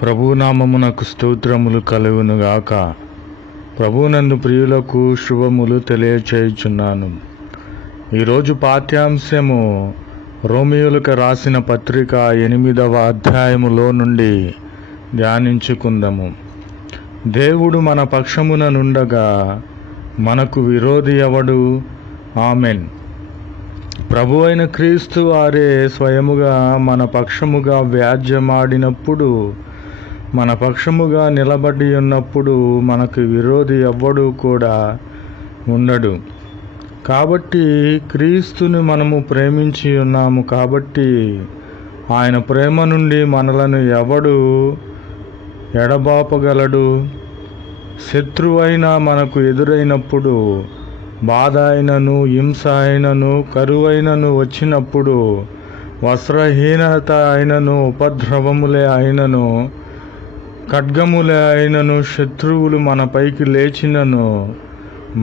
ప్రభునామమునకు స్తోత్రములు కలుగునుగాక. ప్రభునందు ప్రియులకు శుభములు తెలియచేయుచున్నాను. ఈరోజు పాఠ్యాంశము రోమియోలకు రాసిన పత్రిక 8వ అధ్యాయములో నుండి ధ్యానించుకుందాము. దేవుడు మన పక్షమున నుండగా మనకు విరోధి ఎవడు? ఆమెన్. ప్రభు అయిన క్రీస్తు వారే స్వయముగా మన పక్షముగా వ్యాజ్యమాడినప్పుడు, మన పక్షముగా నిలబడి ఉన్నప్పుడు మనకు విరోధి ఎవ్వడు కూడా ఉండడు. కాబట్టి క్రీస్తుని మనము ప్రేమించి ఉన్నాము. కాబట్టి ఆయన ప్రేమ నుండి మనలను ఎవడు ఎడబాపగలడు? శత్రువైన మనకు ఎదురైనప్పుడు, బాధ అయినను, హింస అయినను, కరువైనను వచ్చినప్పుడు, వస్త్రహీనత అయినను, ఉపద్రవములే అయినను, ఖడ్గములే అయినను, శత్రువులు మన పైకి లేచినను,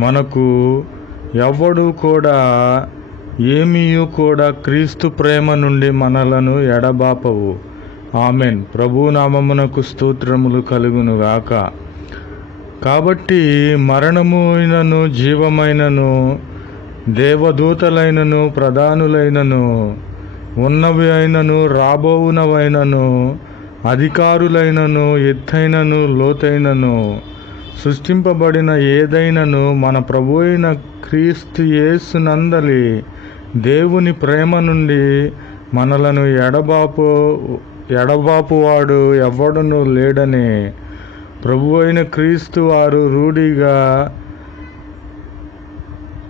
మనకు ఎవ్వడు కూడా ఏమీయూ కూడా క్రీస్తు ప్రేమ నుండి మనలను ఎడబాపవు. ఆమెన్. ప్రభునామమునకు స్తోత్రములు కలుగునుగాక. కాబట్టి మరణము అయినను, జీవమైనను, దేవదూతలైనను, ప్రధానులైనను, ఉన్నవి అయినను, రాబోవునవైనను, అధికారులైనను, ఎత్తైనను, లోతైనను, సృష్టింపబడిన ఏదైనను మన ప్రభు అయిన క్రీస్తు యేసునందలి దేవుని ప్రేమ నుండి మనలను ఎడబాపువాడు ఎవ్వడునూ లేడని ప్రభు అయిన క్రీస్తు వారు రూఢిగా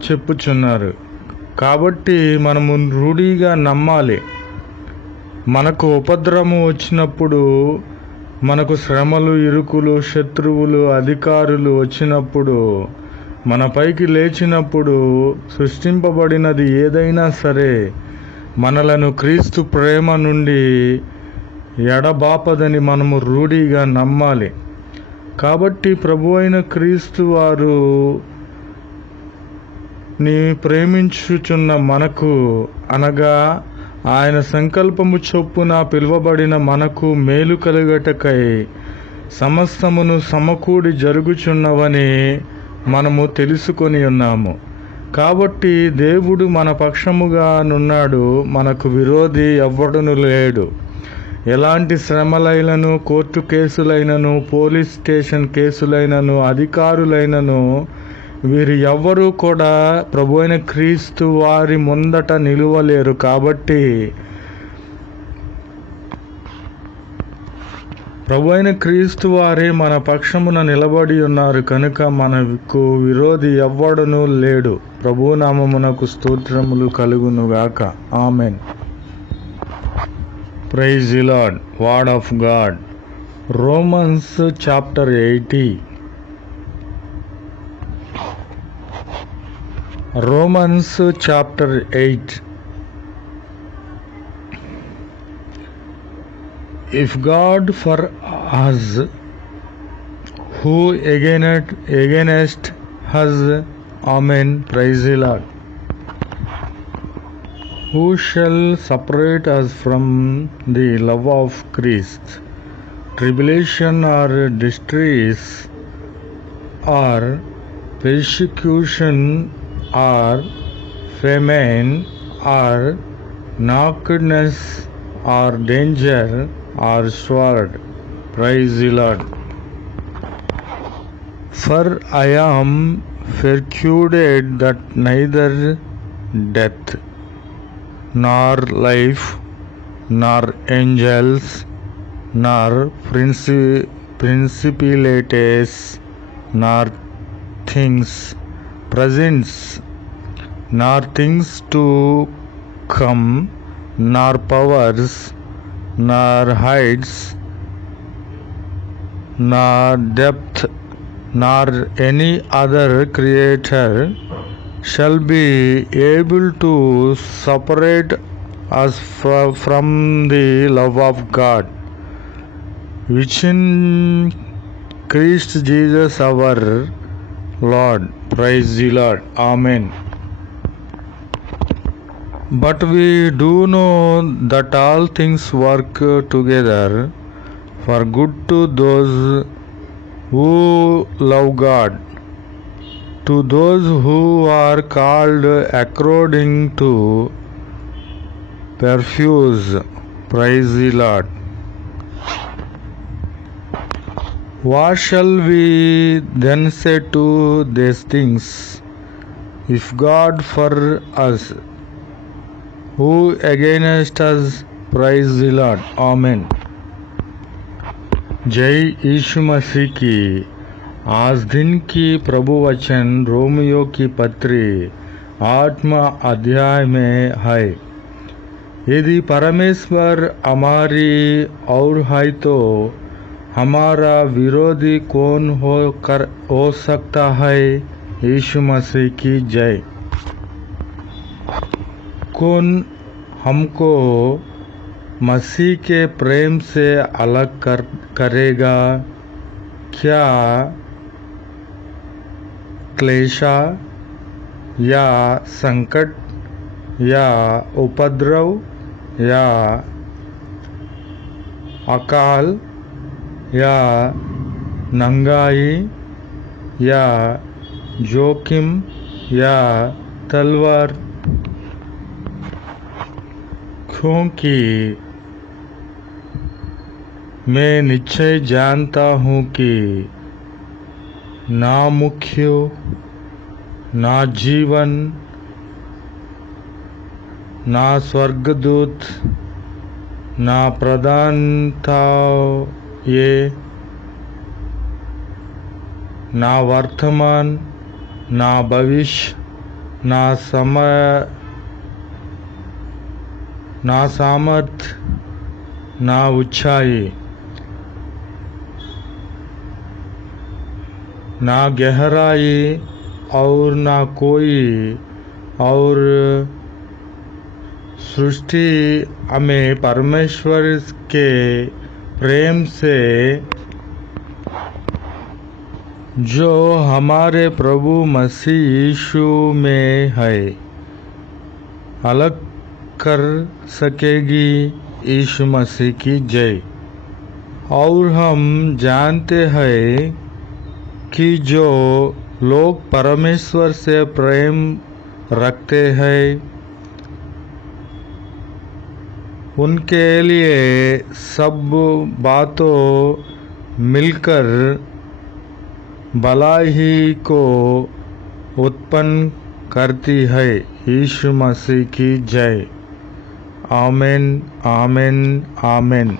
చెప్పుచున్నారు. కాబట్టి మనము రూఢిగా నమ్మాలి. మనకు ఉపద్రవము వచ్చినప్పుడు, మనకు శ్రమలు, ఇరుకులు, శత్రువులు, అధికారులు వచ్చినప్పుడు, మన పైకి లేచినప్పుడు, సృష్టింపబడినది ఏదైనా సరే మనలను క్రీస్తు ప్రేమ నుండి ఎడబాపదని మనము రూఢిగా నమ్మాలి. కాబట్టి ప్రభు అయిన క్రీస్తు వారు ని ప్రేమించుచున్న మనకు, అనగా ఆయన సంకల్పము చొప్పున పిలువబడిన మనకు మేలు కలుగటకై సమస్తమును సమకూడి జరుగుచున్నవని మనము తెలుసుకొని ఉన్నాము. కాబట్టి దేవుడు మన పక్షముగా నున్నాడు, మనకు విరోధి ఎవ్వడును లేడు. ఎలాంటి శ్రమలైనను, కోర్టు కేసులైనను, పోలీస్ స్టేషన్ కేసులైనను, అధికారులైనను, వీరు ఎవ్వరూ కూడా ప్రభు అయిన క్రీస్తు వారి ముందట నిలువలేరు. కాబట్టి ప్రభు అయిన క్రీస్తు వారే మన పక్షమున నిలబడి ఉన్నారు కనుక మనకు విరోధి ఎవ్వడునూ లేడు. ప్రభునామమునకు స్తోత్రములు కలుగునుగాక. Amen. Praise the Lord. Word of God. Romans chapter 80. Romans chapter 8. If God for us, who against us? Amen. Praise the Lord. Who shall separate us from the love of Christ? Tribulation or distress or persecution or famine or nakedness or danger or sword? Praise the Lord. For I am persuaded that neither death nor life nor angels nor principalities nor things present nor things to come nor powers nor heights nor depth nor any other creator shall be able to separate us from the love of God which in Christ Jesus our Lord. Praise the Lord. Amen. But we do know that all things work together for good to those who love God, to those who are called according to purpose. Praise the Lord. What shall we then say to these things? If God for us, who against us? Praise the Lord. Amen. जय यीशु मसीह की। आज दिन की प्रभु वचन Romeo की पत्री 8वां अध्याय में है। यदि परमेश्वर हमारी और है तो हमारा विरोधी कौन हो सकता है। यीशु मसीह की जय। कौन हमको मसीह के प्रेम से अलग करेगा? क्या क्लेशा या संकट या उपद्रव या अकाल या नंगाई या जोखिम या तलवार? क्योंकि मैं निश्चय जानता हूँ कि ना मुख्य, ना जीवन, ना स्वर्गदूत, ना प्रधानता, ये ना वर्तमान, ना भविष्य, ना सामर्थ, ना ऊंचाई, ना गहराई और ना कोई और सृष्टि हमें परमेश्वर के प्रेम से जो हमारे प्रभु मसीह यीशु में है अलग कर सकेगी। यीशु मसीह की जय। और हम जानते हैं कि जो लोग परमेश्वर से प्रेम रखते हैं उनके लिए सब बातों मिलकर भलाई को उत्पन्न करती है। यीशु मसीह की जय। आमीन, आमीन, आमीन।